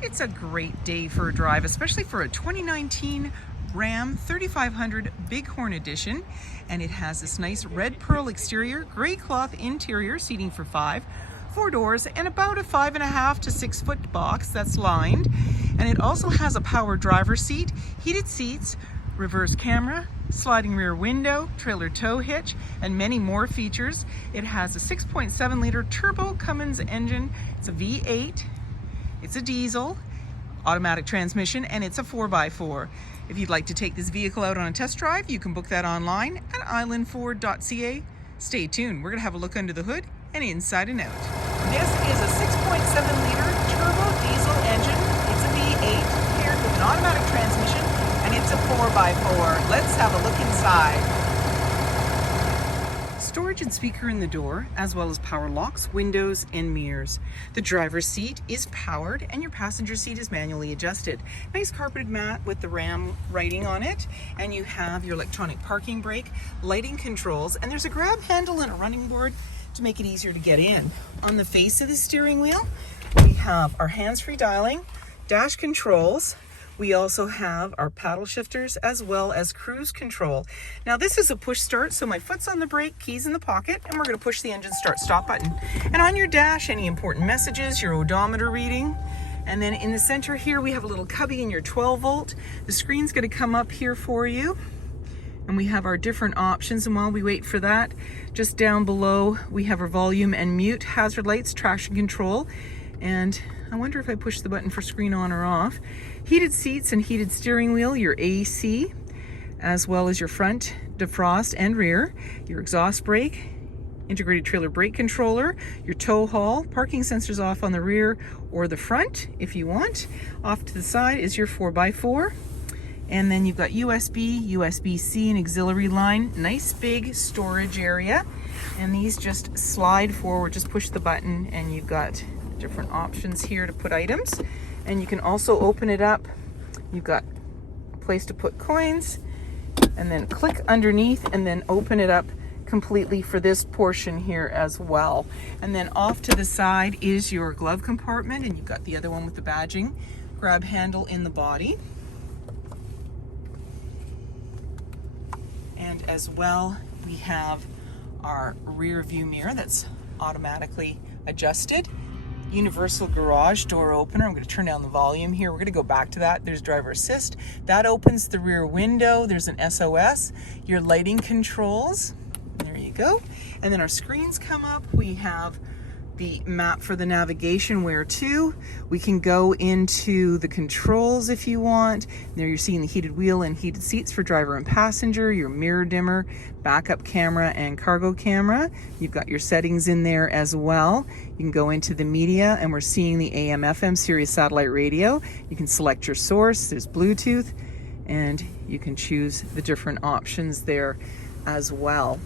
It's a great day for a drive, especially for a 2019 Ram 3500 Bighorn Edition. And it has this nice red pearl exterior, gray cloth interior, seating for 5, 4 doors, and about a 5.5 to 6 foot box that's lined. And it also has a power driver's seat, heated seats, reverse camera, sliding rear window, trailer tow hitch, and many more features. It has a 6.7 liter turbo Cummins engine. It's a V8. It's a diesel, automatic transmission, and it's a 4x4. If you'd like to take this vehicle out on a test drive, you can book that online at islandford.ca. Stay tuned. We're going to have a look under the hood and inside and out. This is a 6.7 liter turbo diesel engine. It's a V8 paired with an automatic transmission, and it's a 4x4. Let's have a look inside. Storage and speaker in the door, as well as power locks, windows, and mirrors. The driver's seat is powered and your passenger seat is manually adjusted. Nice carpeted mat with the Ram writing on it, and you have your electronic parking brake, lighting controls, and there's a grab handle and a running board to make it easier to get in. On the face of the steering wheel, we have our hands-free dialing, dash controls. We also have our paddle shifters as well as cruise control. Now this is a push start, so my foot's on the brake, keys in the pocket, and we're going to push the engine start stop button. And on your dash, any important messages, your odometer reading. And then in the center here, we have a little cubby in your 12 volt. The screen's going to come up here for you. And we have our different options, and while we wait for that, just down below, we have our volume and mute, hazard lights, traction control, and I wonder if I push the button for screen on or off. Heated seats and heated steering wheel, your AC, as well as your front defrost and rear, your exhaust brake, integrated trailer brake controller, your tow haul, parking sensors off on the rear or the front if you want. Off to the side is your 4x4. And then you've got USB, USB-C, and auxiliary line. Nice big storage area. And these just slide forward, just push the button, and you've got different options here to put items. And you can also open it up. You've got a place to put coins, and then click underneath and then open it up completely for this portion here as well. And then off to the side is your glove compartment, and you've got the other one with the badging, grab handle in the body. And as well, we have our rear view mirror that's automatically adjusted. Universal garage door opener. I'm going to turn down the volume here. We're going to go back to that. There's driver assist. That opens the rear window. There's an SOS. Your lighting controls. There you go. And then our screens come up. We have the map for the navigation, where to. We can go into the controls if you want. There you're seeing the heated wheel and heated seats for driver and passenger, your mirror dimmer, backup camera, and cargo camera. You've got your settings in there as well. You can go into the media, and we're seeing the AM FM Sirius satellite radio. You can select your source. There's Bluetooth, and you can choose the different options there as well.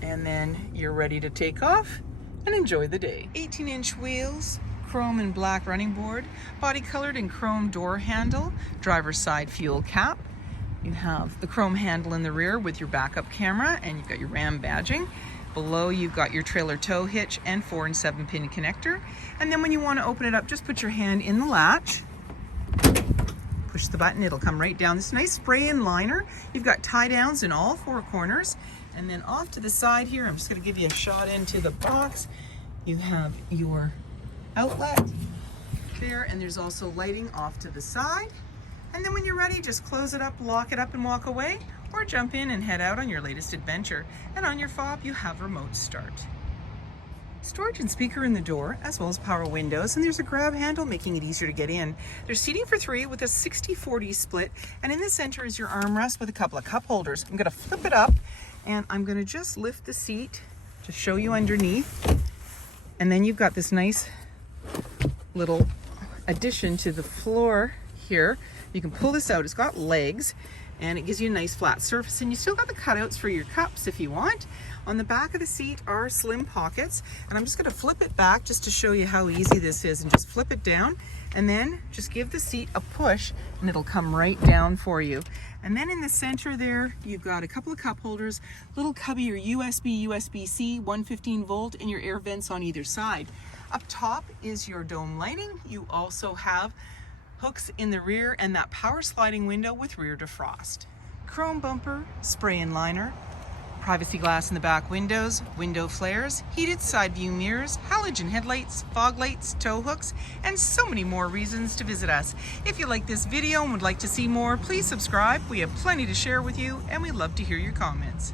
And then you're ready to take off and enjoy the day. 18-inch wheels, chrome and black running board, body colored in chrome door handle, driver's side fuel cap. You have the chrome handle in the rear with your backup camera, and you've got your Ram badging. Below you've got your trailer tow hitch and 4 and 7 pin connector. And then when you want to open it up, just put your hand in the latch, push the button, it'll come right down. This nice spray and liner. You've got tie downs in all 4 corners. And then off to the side here, I'm just going to give you a shot into the box. You have your outlet there, and there's also lighting off to the side. And then when you're ready, just close it up, lock it up, and walk away, or jump in and head out on your latest adventure. And on your fob, you have remote start. Storage and speaker in the door, as well as power windows, and there's a grab handle making it easier to get in. There's seating for 3 with a 60-40 split, and in the center is your armrest with a couple of cup holders. I'm going to flip it up, and I'm going to just lift the seat to show you underneath. And then you've got this nice little addition to the floor here. You can pull this out. It's got legs, and it gives you a nice flat surface, and you still got the cutouts for your cups if you want. On the back of the seat are slim pockets, and I'm just going to flip it back just to show you how easy this is, and just flip it down, and then just give the seat a push, and it'll come right down for you. And then in the center there, you've got a couple of cup holders, little cubby, your USB, USB-C, 115 volt, and your air vents on either side. Up top is your dome lighting. You also have hooks in the rear, and that power sliding window with rear defrost. Chrome bumper, spray-in liner, privacy glass in the back windows, window flares, heated side view mirrors, halogen headlights, fog lights, tow hooks, and so many more reasons to visit us. If you like this video and would like to see more, please subscribe. We have plenty to share with you, and we'd love to hear your comments.